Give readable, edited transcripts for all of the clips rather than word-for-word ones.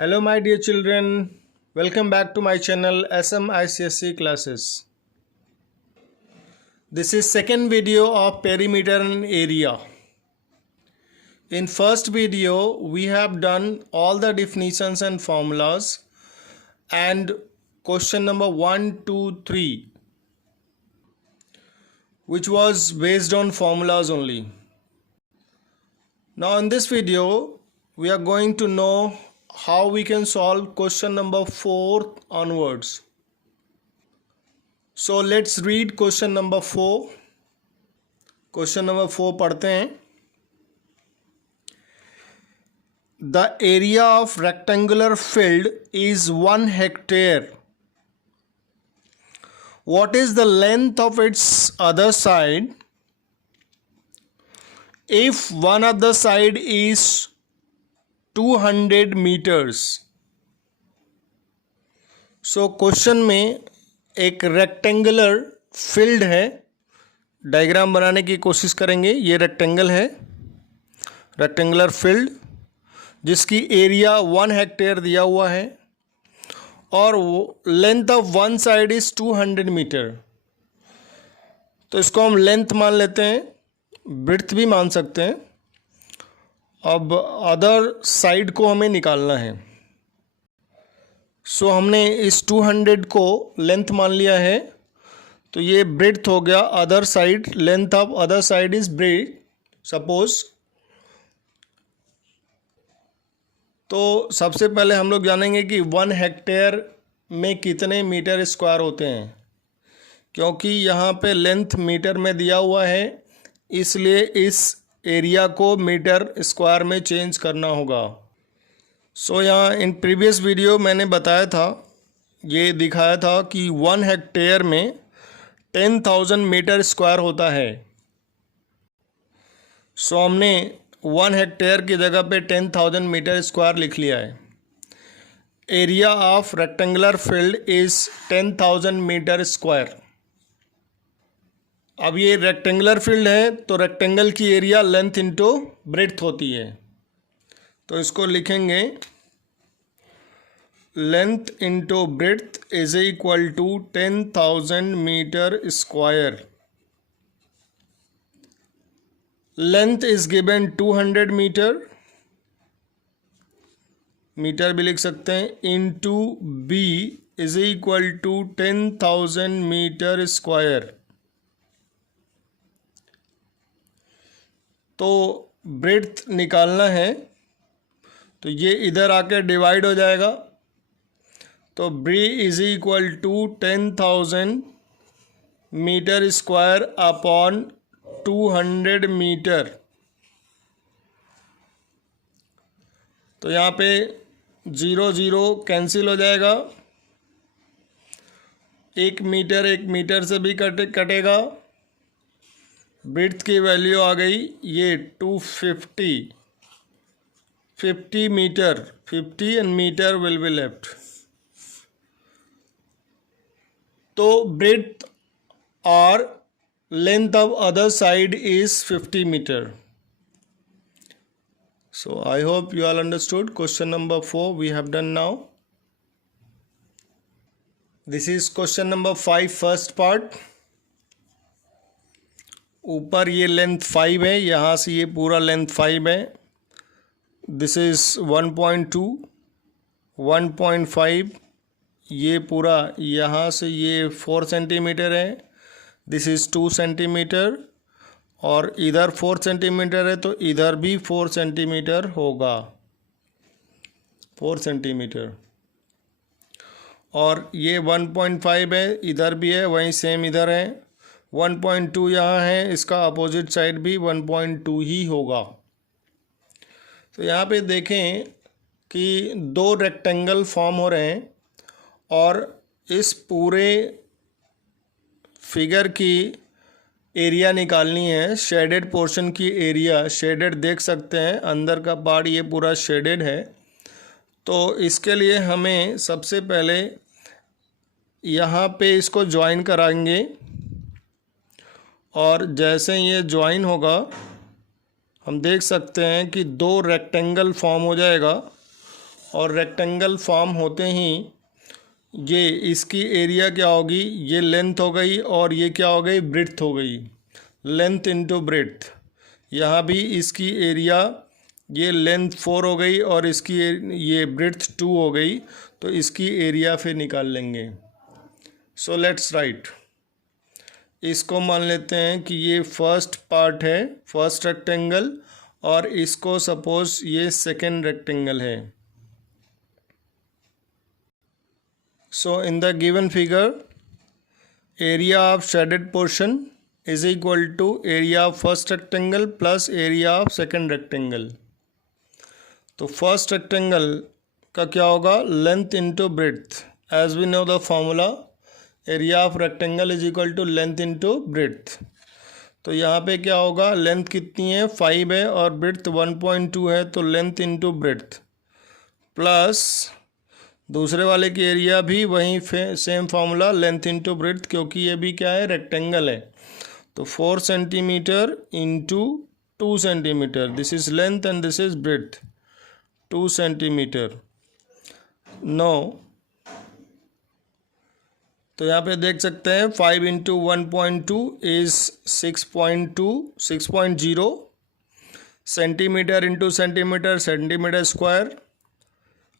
Hello my dear children, welcome back to my channel SMICSE classes. This is second video of perimeter and area. In first video we have done all the definitions and formulas and question number 1, 2, 3 which was based on formulas only. Now in this video we are going to know how we can solve question number 4 onwards. So let's read question number 4. Question number 4 पढ़ते हैं. The area of rectangular field is 1 hectare. What is the length of its other side? If one of the side is 200 meters. So question में एक rectangular field है, diagram बनाने की कोशिश करेंगे. ये रेक्टेंगल है, रेक्टेंगुलर फील्ड जिसकी एरिया 1 हेक्टेयर दिया हुआ है और length of one side is 200 metre. तो इसको हम लेंथ मान लेते हैं, ब्रेड्थ भी मान सकते हैं. अब अदर साइड को हमें निकालना है. सो हमने इस 200 को लेंथ मान लिया है, तो ये ब्रेड्थ हो गया. Other side, length of other side is bread suppose. तो सबसे पहले हम लोग जानेंगे कि 1 हेक्टेयर में कितने मीटर स्क्वायर होते हैं. क्योंकि यहाँ पे लेंथ मीटर में दिया हुआ है, इसलिए इस एरिया को मीटर स्क्वायर में चेंज करना होगा. सो यहाँ इन प्रीवियस वीडियो मैंने बताया था, ये दिखाया था कि 1 हेक्टेयर में 10,000 मीटर स्क्वायर होता है. सो हमने 1 हेक्टेयर की जगह पे 10,000 मीटर स्क्वायर लिख लिया है. Area of rectangular field is 10,000 metre square. अब ये रेक्टेंगुलर फील्ड है तो रेक्टेंगल की एरिया लेंथ इंटू ब्रेड्थ होती है. तो इसको लिखेंगे length into breadth is equal to 10,000 metre square. Length is given 200 metre, metre भी लिख सकते हैं, into B is equal to 10,000 metre square. तो ब्रेड्थ निकालना है तो ये इधर आके डिवाइड हो जाएगा. तो B is equal to 10,000 metre square upon 200 metre. तो यहाँ पे 0 0 कैंसिल हो जाएगा. 1 मीटर से भी कटेगा. ब्रेड्थ की वैल्यू आ गई ये 50 metre, 50 and metre will be left. तो ब्रेड्थ और length of other side is 50 metre. So I hope you all understood. Question number 4 we have done now. This is question number 5 first part. ऊपर ये length 5 है, यहाँ से ये पूरा length 5 है. दिस इज़ 1.2, 1.5, ये पूरा यहाँ से ये 4 सेंटीमीटर है. दिस इज़ 2 सेंटीमीटर और इधर 4 सेंटीमीटर है, तो इधर भी 4 सेंटीमीटर होगा, 4 सेंटीमीटर. और ये 1.5 है, इधर भी है, वहीं सेम इधर है. 1.2 यहाँ है, इसका अपोजिट साइड भी 1.2 ही होगा. तो यहाँ पे देखें कि 2 रेक्टेंगल फॉर्म हो रहे हैं और इस पूरे फिगर की एरिया निकालनी है. शेडेड पोर्शन की एरिया, शेडेड देख सकते हैं, अंदर का पार्ट ये पूरा शेडेड है. तो इसके लिए हमें सबसे पहले यहाँ पे इसको ज्वाइन कराएंगे और जैसे ये ज्वाइन होगा हम देख सकते हैं कि 2 रेक्टेंगल फॉर्म हो जाएगा और रेक्टेंगल फॉर्म होते ही ये इसकी एरिया क्या होगी, ये लेंथ हो गई और ये क्या हो गई, ब्रेड्थ हो गई, लेंथ इनटू ब्रेड्थ। यहाँ भी इसकी एरिया, ये लेंथ 4 हो गई और इसकी ये ब्रेड्थ 2 हो गई, तो इसकी एरिया फिर निकाल लेंगे। सो लेट्स राइट, इसको मान लेते हैं कि ये फर्स्ट पार्ट है, फर्स्ट रेक्टेंगल, और इसको सपोज ये सेकेंड रेक्टेंगल है। So in the given figure, area of shaded portion is equal to area of first rectangle plus area of second rectangle। तो first rectangle का क्या होगा, length into breadth, as we know the formula, area of rectangle is equal to length into breadth। तो यहाँ पे क्या होगा, length कितनी है 5 है और ब्रेड्थ 1.2 है, तो लेंथ इंटू ब्रेड्थ प्लस दूसरे वाले की एरिया भी वही same formula, length into breadth, क्योंकि ये भी क्या है, रेक्टेंगल है। तो 4 centimetre into 2 centimetre, this is length and this is breadth, 2 centimetre. No, तो यहाँ पे देख सकते हैं 5 into 1.2 is 6.0 centimetre into centimetre, centimetre square.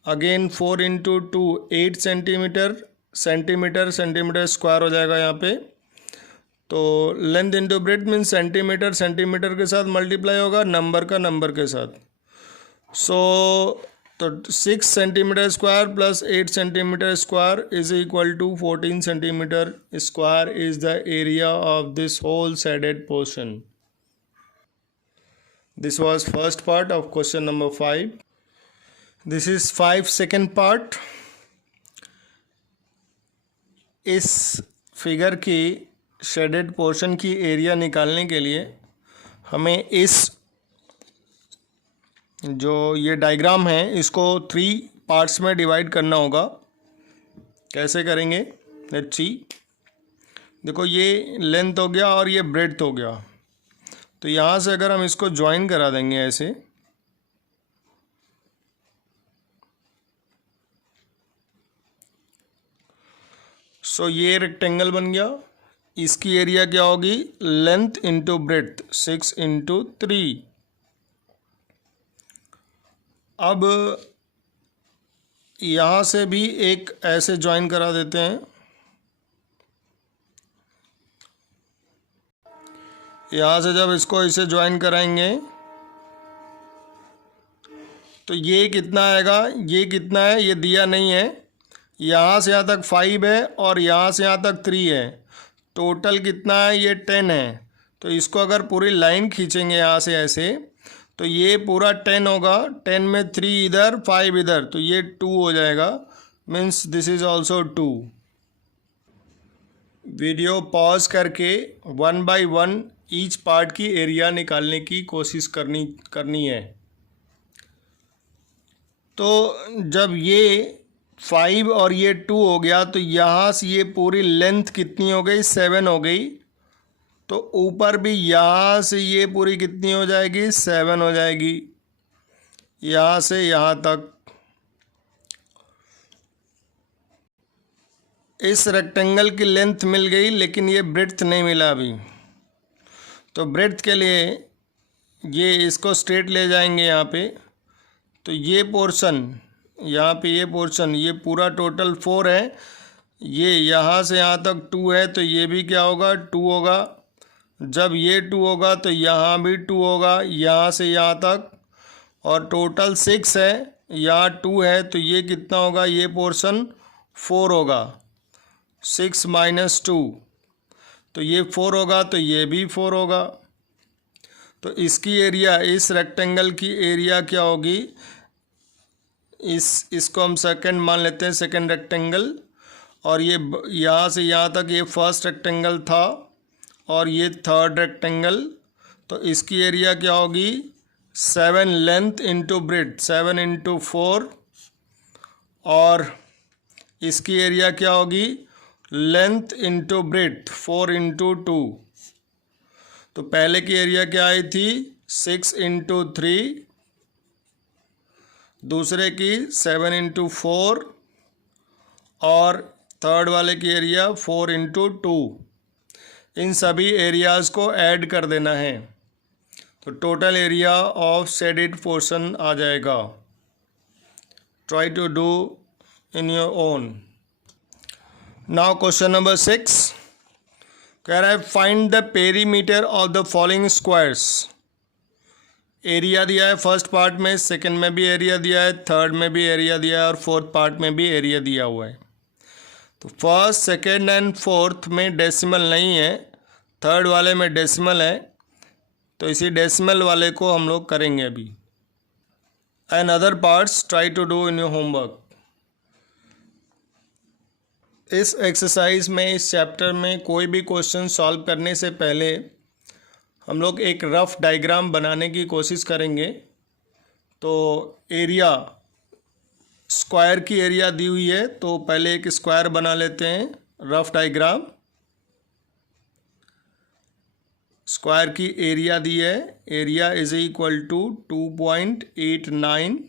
Again 4 into 2 8 centimetre, centimetre centimetre square हो जाएगा यहाँ पे। तो length into breadth means centimetre centimetre के साथ मल्टीप्लाई होगा, नंबर का नंबर के साथ। सो तो 6 centimetre square plus 8 centimetre square is equal to 14 centimetre square is the area of this whole shaded portion. This was first part of question number 5। This is 5 second part. इस figure की shaded portion की area निकालने के लिए हमें इस जो ये डायग्राम है इसको 3 पार्ट्स में डिवाइड करना होगा। कैसे करेंगे, लेट्स सी। देखो ये लेंथ हो गया और ये ब्रेड्थ हो गया, तो यहाँ से अगर हम इसको ज्वाइन करा देंगे ऐसे, सो ये रेक्टेंगल बन गया। इसकी एरिया क्या होगी, लेंथ इंटू ब्रेड्थ, 6 इंटू 3। अब यहाँ से भी एक ऐसे ज्वाइन करा देते हैं। यहाँ से जब इसको इसे ज्वाइन कराएंगे तो ये कितना आएगा, ये कितना है ये दिया नहीं है। यहाँ से यहाँ तक 5 है और यहाँ से यहाँ तक 3 है, टोटल कितना है, ये 10 है। तो इसको अगर पूरी लाइन खींचेंगे यहाँ से ऐसे, तो ये पूरा 10 होगा, 10 में 3 इधर 5 इधर, तो ये 2 हो जाएगा, means this is also 2। Video pause करके 1 बाय 1 ईच पार्ट की एरिया निकालने की कोशिश करनी है। तो जब ये 5 और ये 2 हो गया, तो यहाँ से ये पूरी लेंथ कितनी हो गई, 7 हो गई। तो ऊपर भी यहाँ से ये पूरी कितनी हो जाएगी, 7 हो जाएगी, यहाँ से यहाँ तक। इस रेक्टेंगल की लेंथ मिल गई, लेकिन ये ब्रेड्थ नहीं मिला अभी। तो ब्रेड्थ के लिए ये इसको स्ट्रेट ले जाएंगे यहाँ पे, तो ये पोर्शन यहाँ पे, ये पोर्शन, ये पूरा टोटल 4 है, ये यहाँ से यहाँ तक 2 है, तो ये भी क्या होगा, 2 होगा। जब ये 2 होगा तो यहाँ भी 2 होगा, यहाँ से यहाँ तक, और टोटल 6 है, यहाँ 2 है, तो ये कितना होगा, ये पोर्शन 4 होगा, 6 माइनस 2, तो ये 4 होगा, तो ये भी 4 होगा। तो इसकी एरिया, इस रेक्टेंगल की एरिया क्या होगी, इसको हम सेकंड मान लेते हैं, सेकंड रेक्टेंगल, और ये यहाँ से यहाँ तक ये फर्स्ट रेक्टेंगल था और ये थर्ड रेक्टेंगल। तो इसकी एरिया क्या होगी, 7 लेंथ इंटू ब्रेड्थ, 7 इंटू 4, और इसकी एरिया क्या होगी, लेंथ इंटू ब्रेड्थ, 4 इंटू 2। तो पहले की एरिया क्या आई थी, 6 इंटू 3, दूसरे की 7x4 और थर्ड वाले की एरिया 4x2। इन सभी एरियाज़ को ऐड कर देना है तो total area of shaded portion आ जाएगा। Try to do in your own. Now question number 6 कह रहा है find the perimeter of the following squares. Area दिया है फर्स्ट पार्ट में, सेकंड में भी एरिया दिया है, थर्ड में भी एरिया दिया है और फोर्थ पार्ट में भी एरिया दिया हुआ है। तो फर्स्ट, सेकंड एंड फोर्थ में डेसिमल नहीं है, थर्ड वाले में डेसिमल है, तो इसी डेसिमल वाले को हम लोग करेंगे अभी। And other parts try to do in your homework. इस एक्सरसाइज में, इस चैप्टर में कोई भी क्वेश्चन सॉल्व करने से पहले हम लोग एक रफ डायग्राम बनाने की कोशिश करेंगे। तो एरिया, स्क्वायर की एरिया दी हुई है तो पहले एक स्क्वायर बना लेते हैं, रफ डायग्राम। स्क्वायर की एरिया दी है, area is equal to 2.89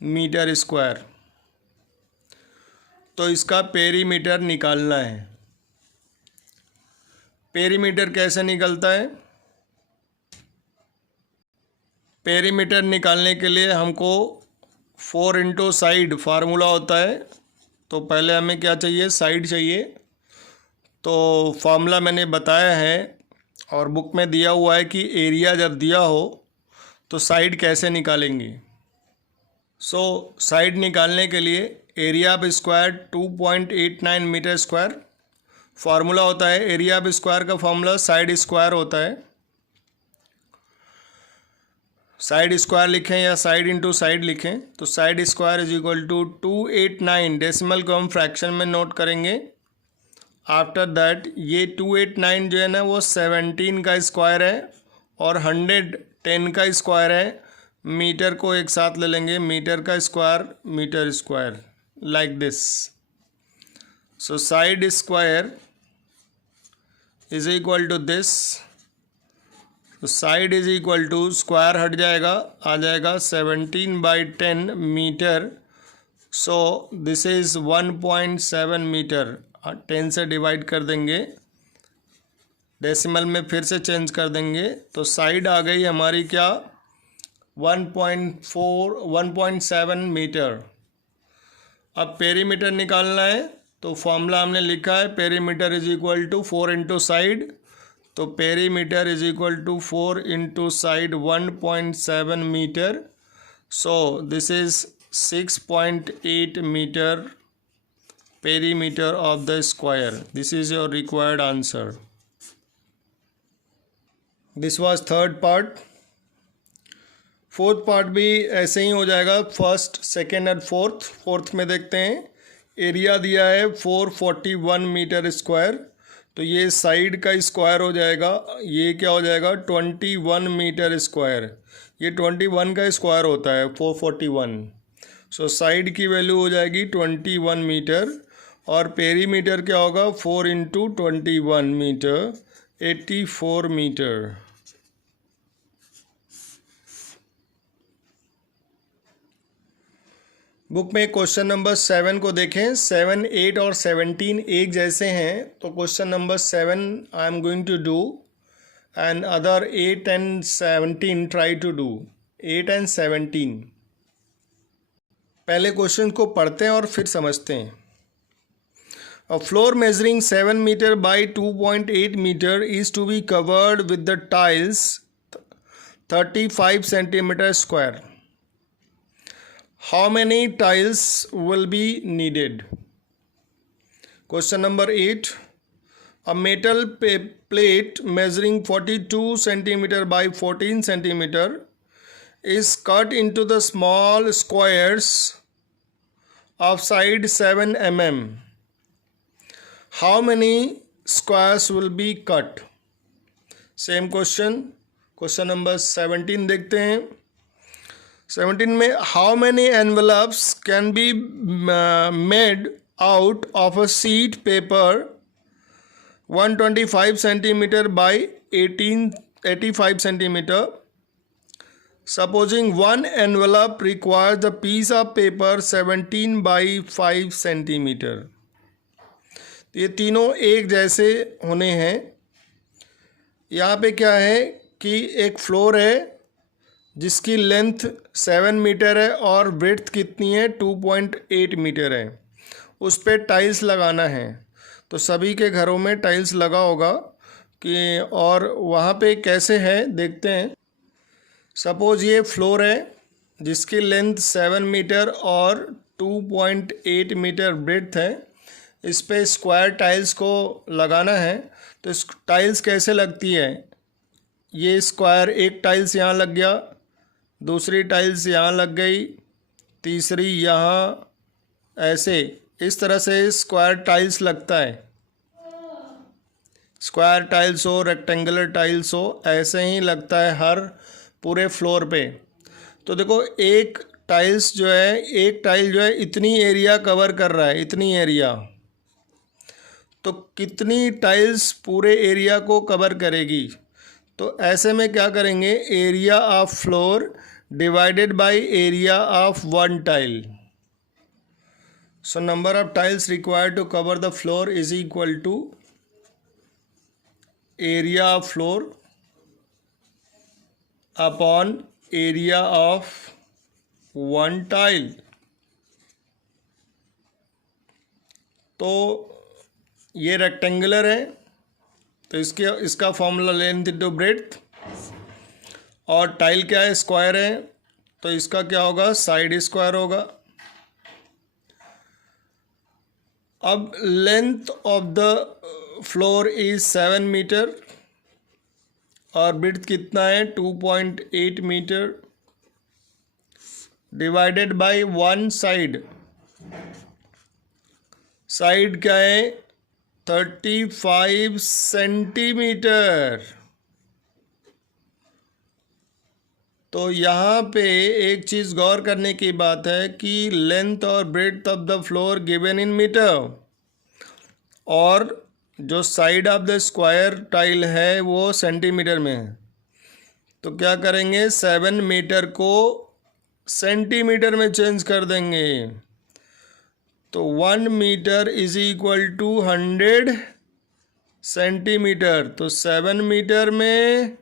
metre square. तो इसका पेरीमीटर निकालना है। पेरीमीटर कैसे निकलता है? पेरीमीटर निकालने के लिए हमको 4 इंटू साइड फार्मूला होता है। तो पहले हमें क्या चाहिए? साइड चाहिए। तो फार्मूला मैंने बताया है और बुक में दिया हुआ है कि एरिया जब दिया हो तो साइड कैसे निकालेंगे। साइड निकालने के लिए area of square 2.89 metre square. Formula होता है एरिया ऑफ स्क्वायर का फार्मूला साइड स्क्वायर होता है। साइड स्क्वायर लिखें या साइड इंटू साइड लिखें तो side square is equal to 289, decimal को हम फ्रैक्शन में नोट करेंगे। आफ्टर दैट ये 289 जो है ना वो 17 का स्क्वायर है और 110 का स्क्वायर है। मीटर को एक साथ ले लेंगे, मीटर का square meter square, like this. So side square is equal to this. तो side is equal to square हट जाएगा, आ जाएगा 17/10 meter. So this is 1.7 meter. 10 से डिवाइड कर देंगे, डेसिमल में फिर से चेंज कर देंगे तो साइड आ गई हमारी क्या? 1.7 मीटर। अब पेरीमीटर निकालना है तो फॉर्मूला हमने लिखा है perimeter is equal to 4 into side. तो perimeter is equal to 4 into side 1.7 meter. So this is 6.8 meter perimeter of the square. This is your required answer. This was third part. Fourth part भी ऐसे ही हो जाएगा, first, second और fourth. Fourth में देखते हैं area दिया है 441 मीटर स्क्वायर। तो ये साइड का स्क्वायर हो जाएगा, ये क्या हो जाएगा? 21 मीटर स्क्वायर। ये 21 का स्क्वायर होता है 441। सो साइड की वैल्यू हो जाएगी 21 मीटर और पेरीमीटर क्या होगा? 4 इंटू 21 मीटर, 84 मीटर। बुक में क्वेश्चन नंबर 7 को देखें। 7, 8 और 17 एक जैसे हैं तो question number 7 I am going to do and other 8 and 17 try to do. 8 and 17 पहले क्वेश्चन को पढ़ते हैं और फिर समझते हैं। A floor measuring 7 meter by 2.8 meter is to be covered with the tiles 35 centimeter square. How many tiles will be needed? Question number 8. A metal plate measuring 42 centimeter by 14 centimeter is cut into the small squares of side 7 mm. How many squares will be cut? Same question. Question number 17 देखते हैं। 17 में how many envelopes can be made out of a sheet paper 125 centimeter by 85 centimeter Supposing one envelope requires the piece of paper 17 by 5 centimetre. तो ये तीनों एक जैसे होने हैं। यहाँ पे क्या है कि एक फ्लोर है जिसकी लेंथ 7 मीटर है और ब्रेड्थ कितनी है 2.8 मीटर है। उस पर टाइल्स लगाना है। तो सभी के घरों में टाइल्स लगा होगा कि और वहाँ पे कैसे है देखते हैं। सपोज़ ये फ्लोर है जिसकी लेंथ 7 मीटर और 2.8 मीटर ब्रेड्थ है। इस पे स्क्वायर टाइल्स को लगाना है। तो टाइल्स कैसे लगती है, ये स्क्वायर एक टाइल्स यहाँ लग गया, दूसरी टाइल्स यहाँ लग गई, तीसरी यहाँ, ऐसे इस तरह से स्क्वायर टाइल्स लगता है। स्क्वायर टाइल्स हो, रेक्टेंगुलर टाइल्स हो, ऐसे ही लगता है हर पूरे फ्लोर पे। तो देखो एक टाइल जो है इतनी एरिया कवर कर रहा है, इतनी एरिया। तो कितनी टाइल्स पूरे एरिया को कवर करेगी? तो ऐसे में क्या करेंगे, area of floor divided by area of one tile. So number of tiles required to cover the floor is equal to area of floor upon area of one tile. तो ये rectangular है तो इसका फॉर्मूला लेंथ इंटू ब्रेड्थ, और tile क्या है, square है, तो इसका क्या होगा, साइड स्क्वायर होगा। अब length of the floor is 7 metre और ब्रेड्थ कितना है 2.8 metre divided by one side. Side क्या है 35 सेंटीमीटर। तो यहाँ पे एक चीज़ गौर करने की बात है कि लेंथ और breadth of the floor given in metre, और जो side of the square tile है वो सेंटीमीटर में है। तो क्या करेंगे, 7 मीटर को सेंटीमीटर में चेंज कर देंगे। तो 1 metre is equal to 100 centimetre. तो 7 मीटर में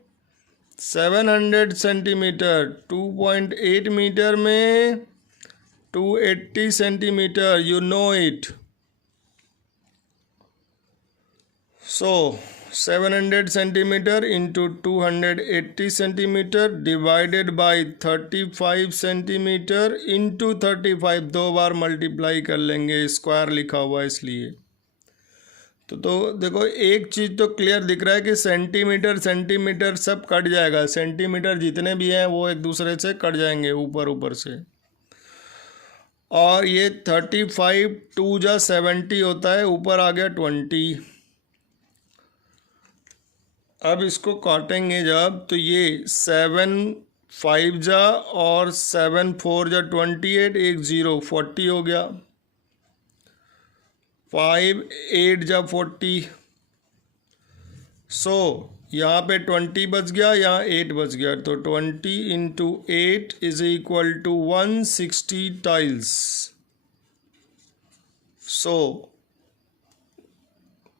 700 सेंटीमीटर, 2.8 मीटर में 280 centimetre, you know it. So 700 centimetre into 280 centimetre divided by 35 centimetre into 35, 2 bar multiply कर लेंगे, स्क्वायर लिखा हुआ है इसलिए। तो देखो एक चीज़ तो क्लियर दिख रहा है कि सेंटीमीटर सब कट जाएगा। सेंटीमीटर जितने भी हैं वो एक दूसरे से कट जाएंगे ऊपर से। और ये 35 2 जा 70 होता है, ऊपर आ गया 20। अब इसको काटेंगे जब, तो ये 7 5 जा और 7 4 जा 28, एक 0 40 हो गया, 5 8 जा 40। सो यहाँ पे 20 बच गया, यहाँ 8 बच गया। तो 20 into 8 is equal to 160 tiles. So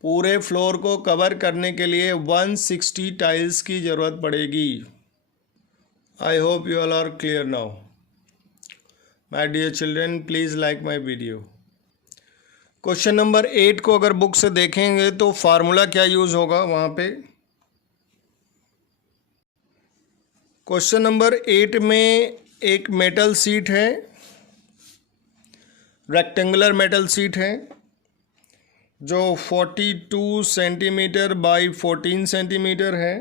पूरे फ्लोर को कवर करने के लिए 160 टाइल्स की ज़रूरत पड़ेगी। I hope you all are clear now. My dear children, please like my video. Question number 8 को अगर बुक से देखेंगे तो फार्मूला क्या यूज़ होगा वहाँ पे। क्वेश्चन नंबर 8 में एक मेटल सीट है, रेक्टेंगुलर मेटल सीट है जो 42 सेंटीमीटर बाई 14 सेंटीमीटर है।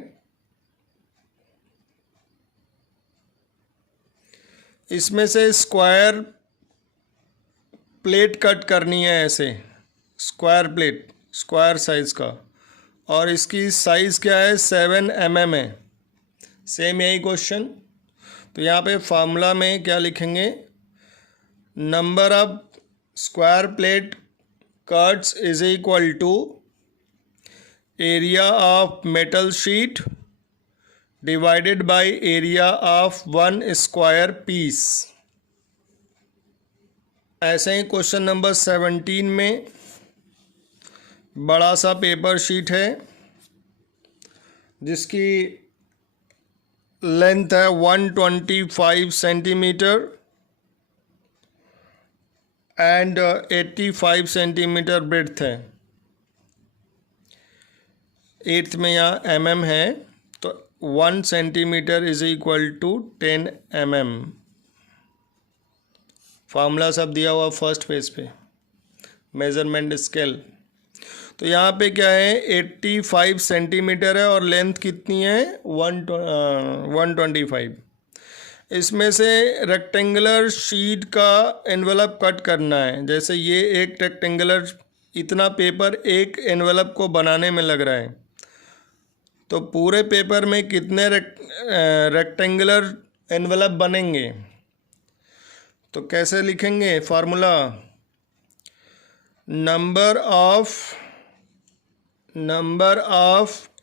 इसमें से स्क्वायर प्लेट कट करनी है, ऐसे स्क्वायर प्लेट, स्क्वायर साइज़ का, और इसकी साइज़ क्या है 7 mm है। सेम यही क्वेश्चन। तो यहाँ पे फार्मूला में क्या लिखेंगे, number of square plate cuts is equal to area of metal sheet divided by area of 1 square piece. ऐसे ही क्वेश्चन नंबर 17 में बड़ा सा पेपर शीट है जिसकी लेंथ है 125 सेंटीमीटर एंड 85 सेंटीमीटर ब्रेड्थ है। 8th में यहाँ mm है तो 1 centimetre is equal to 10 mm। Formula सब दिया हुआ फर्स्ट पेज पे, मेजरमेंट स्केल। तो यहाँ पे क्या है 85 सेंटीमीटर है और लेंथ कितनी है 125। इसमें से रेक्टेंगुलर शीट का एनवेलप कट करना है। जैसे ये एक रेक्टेंगुलर, इतना पेपर एक एनवेलप को बनाने में लग रहा है, तो पूरे पेपर में कितने रेक्टेंगुलर एनवेलप बनेंगे। तो कैसे लिखेंगे formula, number of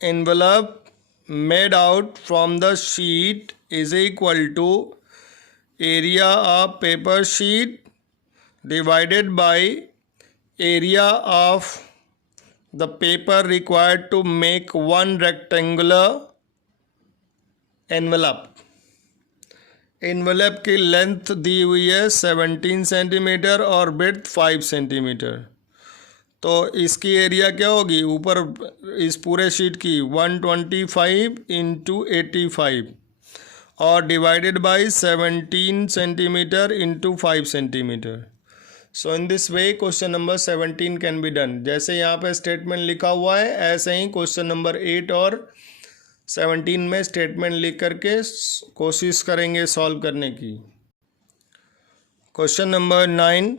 envelope made out from the sheet is equal to area of paper sheet divided by area of the paper required to make one rectangular envelope। Envelope की length दी हुई है 17 centimetre और breadth 5 centimetre. तो इसकी area क्या होगी, ऊपर इस पूरे शीट की 125 इंटू 85 और divided by 17 centimetre into 5 centimetre. So in this way question number 17 can be done. जैसे यहाँ पे स्टेटमेंट लिखा हुआ है ऐसे ही क्वेश्चन नंबर 8 और 17 में स्टेटमेंट लिख करके कोशिश करेंगे सॉल्व करने की। Question number 9,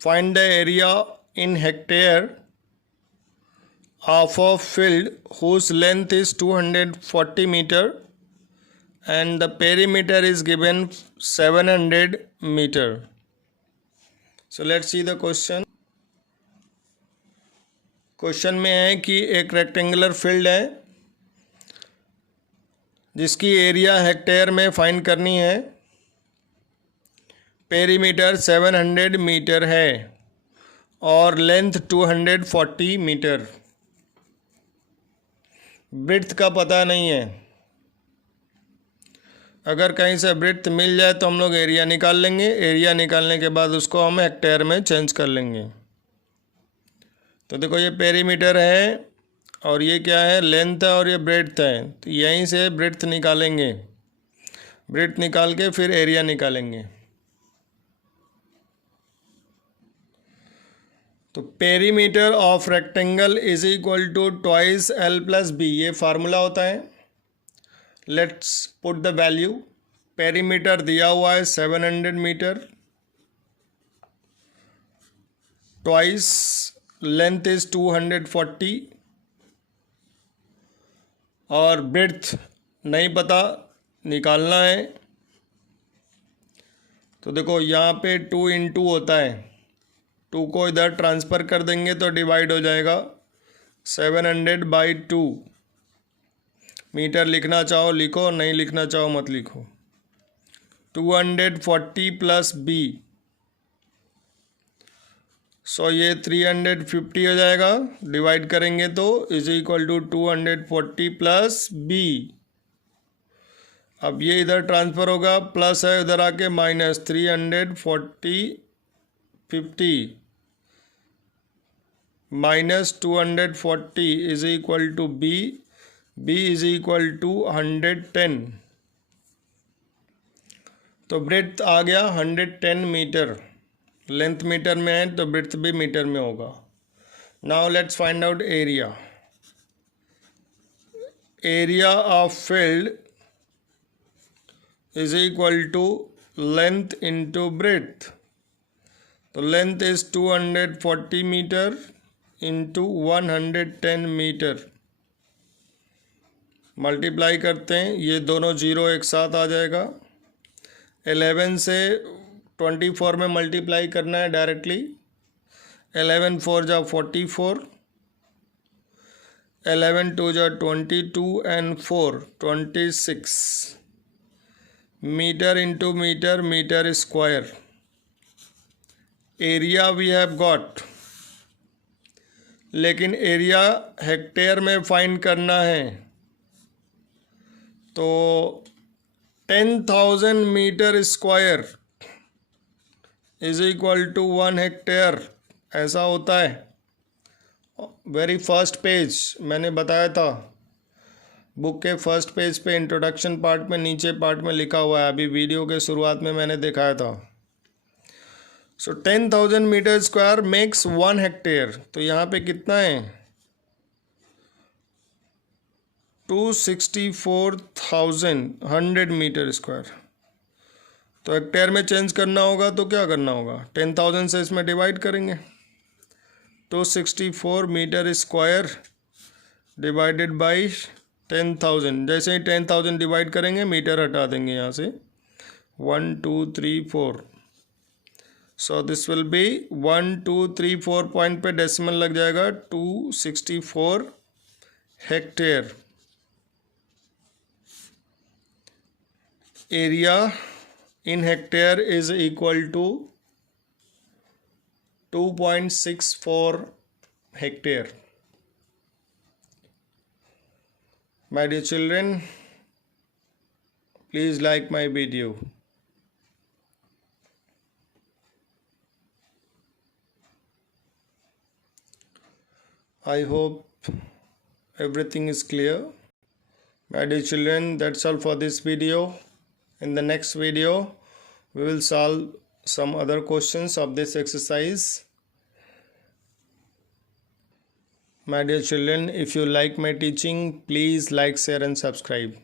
find the area in hectare of a field whose length is 240 meter and the perimeter is given 700 meter। So let's see the question। Question में है कि एक रेक्टेंगुलर फील्ड है जिसकी एरिया हेक्टेयर में find करनी है। Perimeter 700 metre है और लेंथ 240 मीटर। ब्रेड्थ का पता नहीं है। अगर कहीं से ब्रेड्थ मिल जाए तो हम लोग एरिया निकाल लेंगे। एरिया निकालने के बाद उसको हम हेक्टेयर में चेंज कर लेंगे। तो देखो ये पेरीमीटर है और ये क्या है, लेंथ है और ये ब्रेड्थ है। तो यहीं से ब्रेड्थ निकालेंगे, ब्रेड्थ निकाल के फिर एरिया निकालेंगे। तो perimeter of rectangle is equal to twice L plus B, ये फार्मूला होता है। Let's put the value. Perimeter दिया हुआ है 700 मीटर, ट्वाइस लेंथ इज 240 और ब्रेड्थ नहीं पता, निकालना है। तो देखो यहाँ पे 2 इंटू होता है, 2 को इधर ट्रांसफ़र कर देंगे तो डिवाइड हो जाएगा। 700 बाई 2। मीटर लिखना चाहो लिखो, नहीं लिखना चाहो मत लिखो। 240 प्लस बी, सो ये 350 हो जाएगा। डिवाइड करेंगे तो is equal to 240 plus B. अब ये इधर ट्रांसफ़र होगा, प्लस है उधर आके minus 340 50 minus 240 is equal to B, B is equal to 110। तो ब्रेड्थ आ गया 110 मीटर। लेंथ मीटर में है तो ब्रेड्थ भी मीटर में होगा। Now let's find out area. Area of field is equal to length into breadth. तो length is 240 meter into 110 meter. Multiply करते हैं, ये दोनों जीरो एक साथ आ जाएगा। 11 से 24 में मल्टीप्लाई करना है डायरेक्टली। 11 4 जा 44, 11 2 जा 22 and 4 26 metre into metre, metre square. Area we have got, लेकिन एरिया हेक्टेयर में फाइंड करना है. तो 10,000 metre square is equal to 1 hectare, ऐसा होता है. वेरी फर्स्ट पेज मैंने बताया था, बुक के फर्स्ट पेज पे इंट्रोडक्शन पार्ट में नीचे पार्ट में लिखा हुआ है. अभी वीडियो के शुरुआत में मैंने दिखाया था. सो 10,000 मीटर स्क्वायर मेक्स 1 हेक्टेयर. तो यहाँ पे कितना है? 264,100 मीटर स्क्वायर. तो हेक्टेयर में चेंज करना होगा तो क्या करना होगा? 10,000 से इसमें डिवाइड करेंगे. 264 मीटर स्क्वायर डिवाइडेड बाई 10,000. जैसे ही 10,000 डिवाइड करेंगे मीटर हटा देंगे यहाँ से. 1 2 3 4. So this will be 1 2 3 4 point पे डेसिमल लग जाएगा. 264 hectare. Area in hectare is equal to 2.64 hectare. My dear children, please like my video. I hope everything is clear. My dear children, that's all for this video. In the next video, we will solve some other questions of this exercise. My dear children, if you like my teaching, please like, share and subscribe.